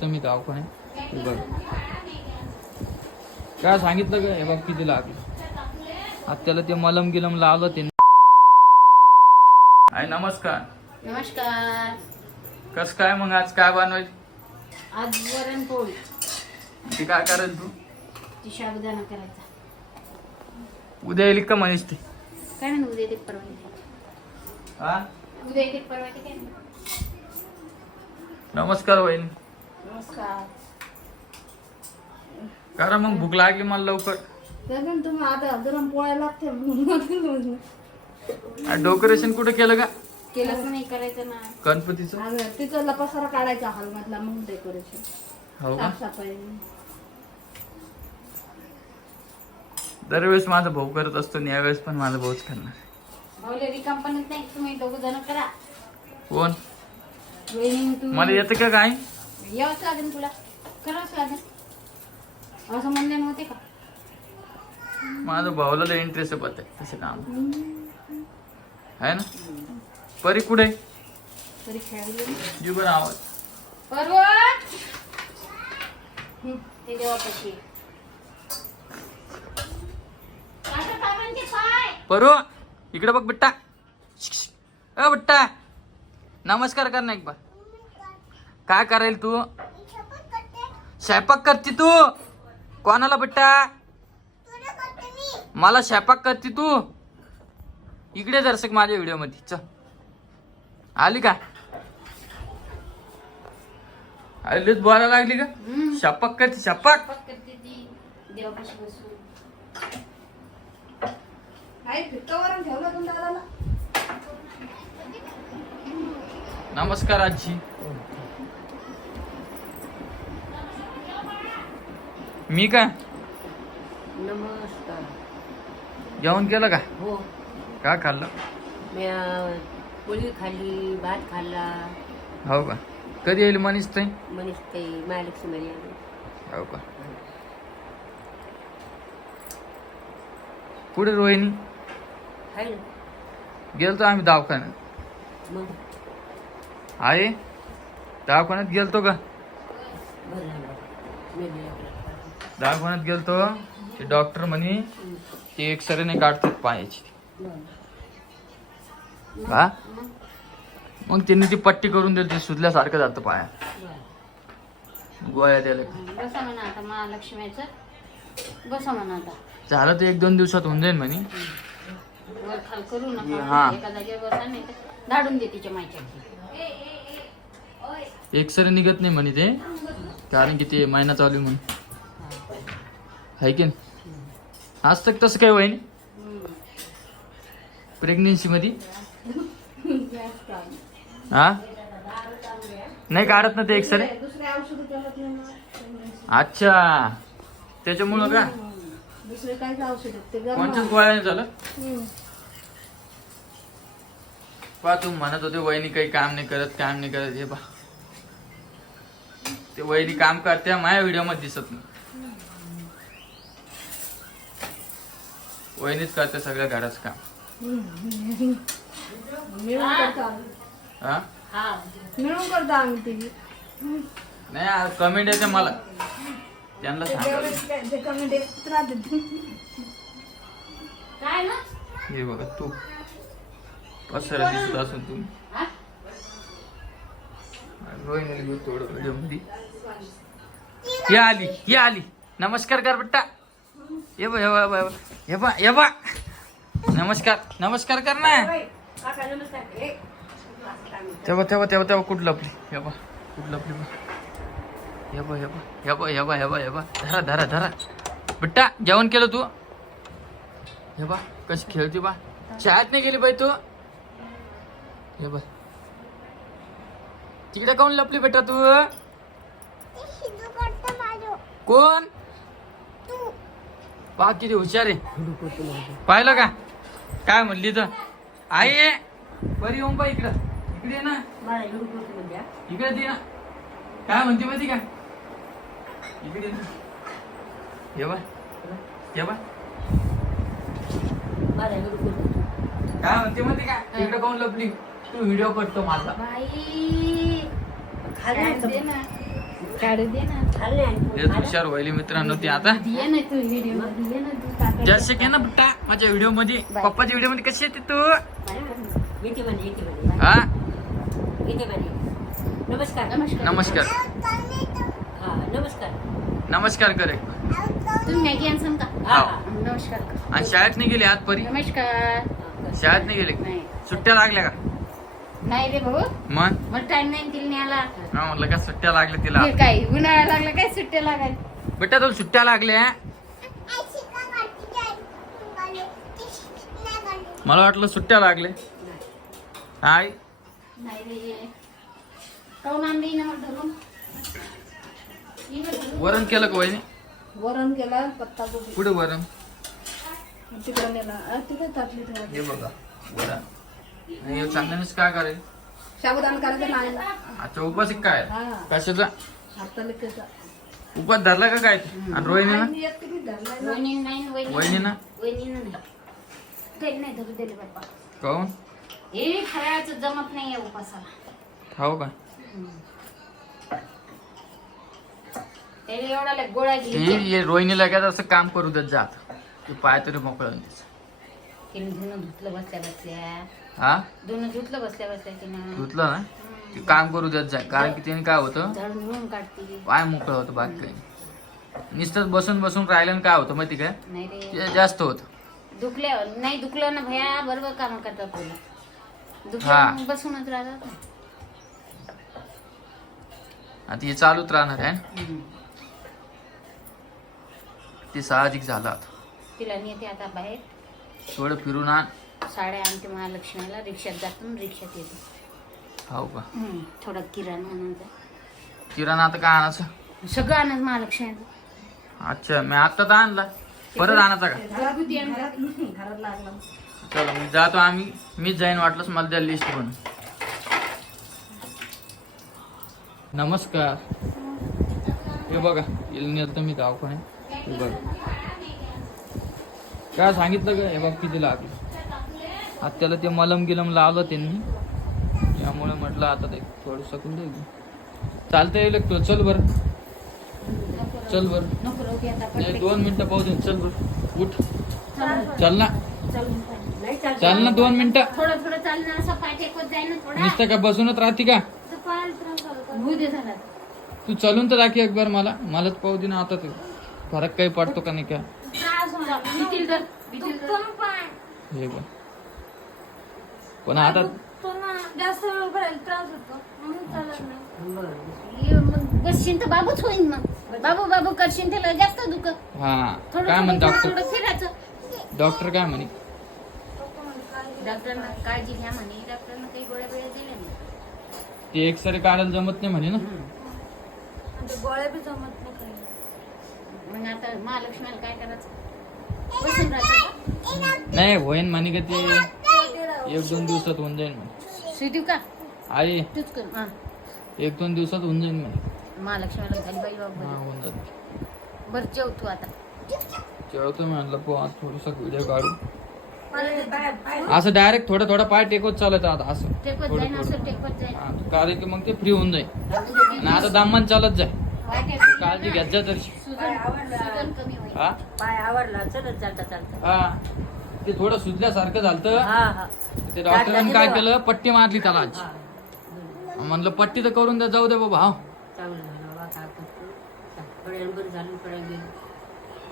तर मी दवाखान्यात. हे बघ काय सांगितलं का हे बघ किती लागलं? आता त्याला ते मलम गिलम लावलं ते. आहे नमस्कार. नमस्कार. कस काय मग आज काय बनवायचं? आज वरण पोळी. ते काय करेल तू? करायचा. उद्या येईल का म्हणेस ते? काय उद्या येते परवा हा उद्या येते परवा? नमस्कार वहिनी. नमस्कार करा मग भूक लागली मला लवकर. तुम्ही आता गरम पोळ्या लागते डेकोरेशन कुठं केलं का? केलंच नाही करायचं ना. गणपतीचं? तिथला पसारा काढायचा हॉलमधला मग डेकोरेशन. हो साफसफाई. दरवेळेस माझा भाऊ करत असतो आणि यावेळेस पण माझा भाऊच करणार. येत नाही तुम्ही दोघ जण करा. कोण? मला येतं का काय? यावंच लागेल तुला. करावंच लागेल. असं म्हणले नव्हते का? माझं भाऊला इंटरेस्ट आहे पत्ते. तसे काम. आहे ना? परी कुठे? गेली. जीवन आवाज. परवा हं, ते देवापाशी आहे. परू इकडे बघ बिट्टा. अ बिट्टा. नमस्कार कर ना एक बार काय करेल तू? स्वयंपाक करते तू? कोणाला बिट्टा? मला स्वयंपाक करते तू? इकडे दर्शक माझ्या व्हिडिओमध्ये चल. आली का? आलीच बोलायला लागली का? स्वयंपाक करते बसून. नमस्कार आजी. मी का? नमस्कार. जेवण केलं का? हो. काय खाल्लं? मी अं, पोळी खाल्ली भात खाल्ला. हो का? कधी येईल मनीष ते मनीष ते महालक्ष्मी आली. हो का? पुढे रोहिणी? आहे ना गेलतो आम्ही दवाखान्यात. मग? आहे? दवाखान्यात गेलतो का? बरं झालं. मेली आपलं. दवाखान्यात गेलतो ते डॉक्टर म्हणे ते एक्सरे नाही काढतात पायाची. हा? मग त्यांनी ती पट्टी करून दिली ती सुजल्यासारखं जातं पाया. गोळ्या द्यायला. बसा म्हणा आता महालक्ष्मीचं बसा म्हणा आता. झालं ते एक दोन दिवसात होऊन जाईल म्हणे. वर खाल करू हा. नका एका जागेवर बसा नाही तर धाडून दे तिच्या माहिती एक्सरे निघत नाही म्हणे ते कारण की ते महिना चालू आहे म्हणून. आहे की नाही? आज तक तसं काय होईन प्रेग्नेन्सी मध्ये हा? नाही काढत ना ते एक्सरे अच्छा. त्याच्यामुळं का? कोणत्याच गोळ्या झालं? पा तू म्हणत होते वहिनी काही काम नाही करत काम नाही करत हे पा ते वहिनी काम करते माझ्या व्हिडिओमध्ये दिसत नाही. वहिनीच करते सगळ्या घराचं काम. मिळून करतो आम्ही. हा. मिळून करतो आम्ही तिघी नाही कमेंट येते मला. त्यांना सांग काय ना? हे बघा तू. पसरा दिसत असून तुम्ही. हा? घेऊ थोडं मध्ये. ही आली ही आली. नमस्कार कर बट्टा ये बा ये बा ये बा ये बा ये बा नमस्कार नमस्कार कर ना. तेव्हा तेव्हा तेव्हा तेव्हा कुठं लपली हे बा कुठं लपली बा हे बा हे बा हे बा हे बा हे बा हे बा धरा धरा धरा. बिट्टा जेवण केलं तू? हे बा कशी खेळती बा. शाळेत नाही गेली बाई तू? हे बा तिकडे काऊन लपली बेटा तू? कोण? पा किती हुशार आहे. पाहिलं का? काय म्हणली तर? आई. बरी येऊन पा इकडं. इकडे ये ना? इकडे दे ना. काय म्हणते माहिती का? इकडे ये ना. ये बा. ये काय म्हणते माहिती का? इकडे काऊन लपली? तू व्हिडिओ करतो माझा. बाई खाल्लं दे ना ना. काढू दे ना. खाल्ले आणि तेच हुशार व्हायली मित्रांनो ती आता. ये ना तू व्हिडिओमध्ये ये ना तू काका. जास्त घे ना बुट्टा? माझ्या व्हिडिओमध्ये पप्पाच्या व्हिडिओमध्ये कशी येते तू येते म्हणे येते म्हणे. हा? येते म्हणे. नमस्कार. नमस्कार. नमस्कार. हा नमस्कार. नमस्कार करे तुम्ही मॅगी आणसान का? हा हो. हा. नमस्कार. कर. आणि शाळेत नाही गेली आजपरी नमस्कार. शाळेत नाही गेले? नाही. सुट्ट्या लागल्या का? नाही रे भाऊ. मग? टाइम नाही हा म्हटलं का सुट्ट्या लागल्या तिला? हे काय उन्हाळा लागला काय सुट्ट्या लागाय बेटा तुला सुट्ट्या लागल्या? मला वाटलं सुट्ट्या लागले. हाय नाही रे. काऊन आणली ना मग धरून? ये ना धरून. वरण केलं का वहिनी? वरण केला पत्ता कुठे वरण? तिकडे नेला. अ, तिकडे टाकली तुम्हाला हे बघा वरण. हे चांगल्यानेच काय करेल साबुदाणा करायचं नाही अच्छा उपास एक काय? हा. कशाचा? आता लगेचा उपास धरला का काय? आणि रोहिणी ना वहिनी नाही. वहिनी वहिनी ना वहिनीनं नाही. तेल नाही धरू दिले बाप्पा. काऊन हे फराळाचं जमत नाही आहे उपासाला. खाऊ का? त्याला एवढा गोळा घ्यायचे. हे रोहिणीला काय असं काम करू देत जात ते पाय तरी मोकळं तिचं. तिने धुणं धुतलं बसल्या बसल्या. हा? धुणं धुतलं बसल्या बसल्या तिनं. धुतलं ना? ते काम करू देत जाय कारण की त्याने काय होतं? झाडून धुवून काढते. पाय मोकळं होतं बाकी काही नाही. नुसतं बसून बसून राहिलं काय होतं माहिती काय नाही रे. ते जास्त होतं. दुखल्या नाही दुखलं ना भया बरोबर काम करतात हा. दुखल्या मग बसूनच राहतात ना. आता हे चालूच राहणार आहे. ना. ते साहजिक झालं आता. तिला नेते आता बाहेर. थोडं फिरून आण. साड्या आणते महालक्ष्मीला रिक्षात जातो रिक्षात येते. हो का? थोडा किराणा आणायचा किराणा आता काय आणायचं? सगळं आणत महालक्ष्मीला. अच्छा मी आता तर आणला. परत आणायचा का? घरगुती घरात लागला चला मग जातो आम्ही. मीच जाईन वाटलंच मला द्या लिस्ट पण. नमस्कार. हे बघा येईल नेलं तर मी दवाखान्यात. हे बघा. काय सांगितलं का हे बघ किती लागलं आत्याला ते मलम गिलम लावलं त्यांनी. त्यामुळे म्हटलं आता ते थोडं सकून दे चालतं येईल तुला चल बरं. चल बरं. आता. दोन मिनिटं पाहू दे. चल बरं. उठ. चल, ना. चल ना. दोन मिनिटं. नुसतं का बसूनच राहते का? तू चलून तर दाखव एक बार मला. मलाच पाहू दे ना आता ते. फरक काही पडतो का नाही का भीतील तर भीतील तर. हे बघ. पण आता जास्त वेळ करायला त्रास होतो. म्हणून चालत नाही. बरं. ये मग बसशील तर बाबूच होईन मग. बाबू बाबू करशील त्याला जास्त दुख. हा. थोडं काय म्हण थोडं डॉक्टर थोडं फिरायचं. डॉक्टर काय म्हणे? डॉक्टरना काळजी घ्या म्हणे. डॉक्टरना काही गोळ्या बिळ्या दिल्या नाही. ते एक्सरे काढायला जमत नाही म्हणे ना. गोळ्या बी जमत नाही काही. मग आता महालक्ष्मीला काय करायचं? नाही होईन म्हणे का ते एक दोन दिवसात होऊन जाईल म्हणे. देऊ का? आई तूच कर. हा. एक दोन दिवसात होऊन जाईल म्हणे. महालक्ष्मीला झाली बाई हा बाबा होऊन बरं जेव तू आता. जेवतो मी म्हणलं पो आज थोडसा व्हिडिओ काढू. असं डायरेक्ट थोडं थोडं पाय टेकवत चालत आता असं. टेकवत थोडं जाईन असं थोडं. टेकवत जाईन. हा, कारण की मग ते फ्री होऊन जाईल. आणि आता दामान चालत जाय काळजी. घेत जा तरी हा? पाय चलत चालता चालता. हा. ते थोडं सुजल्यासारखं झालं हा हा. ते डॉक्टरांनी काय केलं? पट्टी मारली त्याला आज. हा. म्हणलं पट्टी तर करून द्या जाऊ दे बाबा हा. चांगलं झालं बाबा काय करतो थोड्या बरं झालं थोड्या गेलं.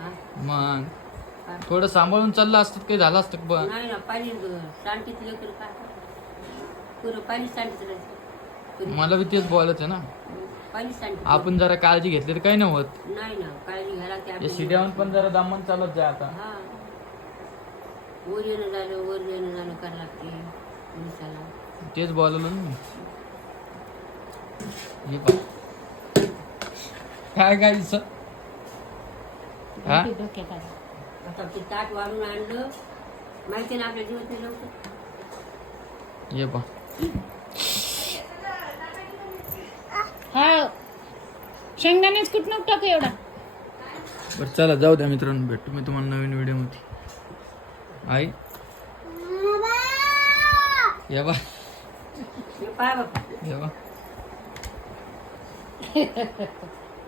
हा? मग? थोडं सांभाळून चाललं असतं काही झालं असतं का बा नाही ना पाणी सांडकीत लेकर काय पुरं पाणी सांडत राहायचं मला बी तेच बोलायचं ना. पाणी सांडत आपण जरा काळजी घेतली तर काही नाही होत. नाही ना काळजी घ्यायला ते या आपली- शिड्यावर पण जरा दामन चालत जाय आता. हा. वर येणं झालं वर येणं जाणं करावं लागते पोलिसाला. तेच बोलवलं ना मी. हे पहा. काय काय दिसत? हा. आता ते ताट वाढून आणलं. माहिती ना आपल्या जीवात नाही लवकर ये पा हा. शेंगदाण्याच कुठं नको टाकू एवढा? बरं चला जाऊ द्या मित्रांनो भेटतो मी तुम्हाला नवीन व्हिडिओमध्ये. आई? ये बा. हे पाय बापा ये बा.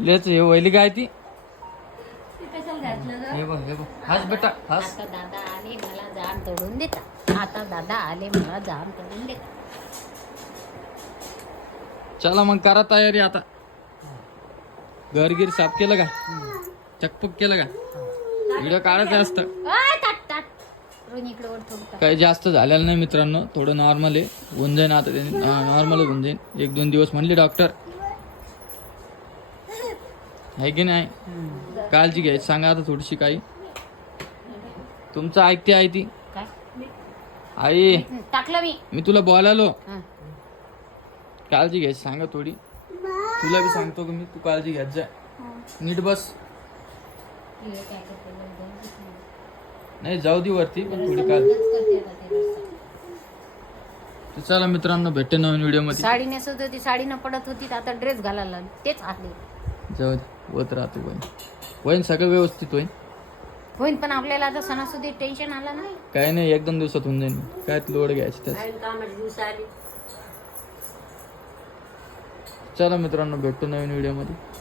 लेच हे वैली काय ती? ते कशाला घातलं ग? हे बघ हे बघ. हास बेटा हास. आता दादा आले मला जाम तोडून देता आता दादा आले मला जाम तोडून देता चला मग करा तयारी आता. घरगीर साफ केलं का? चकपक केलं का? व्हिडिओ काढायचं असतं. काही जास्त झालेलं नाही मित्रांनो थोडं नॉर्मल आहे. होऊन जाईन आता नॉर्मलच होऊन जाईन एक दोन दिवस म्हणले डॉक्टर आहे की नाही? काळजी घ्यायची सांगा आता थोडीशी काही. तुमचं ऐकते आहे ती. आई. टाकलं मी. मी तुला बोलालो. काळजी घ्यायची सांगा थोडी. तुला बी सांगतो की मी तू काळजी घ्यायच जा. नीट बस. नाही जाऊ दे वरती पण थोडी काळजी. तर चला मित्रांनो भेटते नवीन व्हिडिओमध्ये साडी नेसत होती साडी न पडत होती तर आता ड्रेस घालायला लागली. तेच आले. जाऊ दे होत राहते वहीन. वहीन सगळं व्यवस्थित होईन. होईन पण आपल्याला आता सणासुदी टेन्शन आलं नाही काय नाही एक दोन दिवसात होऊन जाईन. काय लोड घ्यायची त्याच काय कामाचे दिवस आले. चला मित्रांनो भेटतो नवीन व्हिडिओमध्ये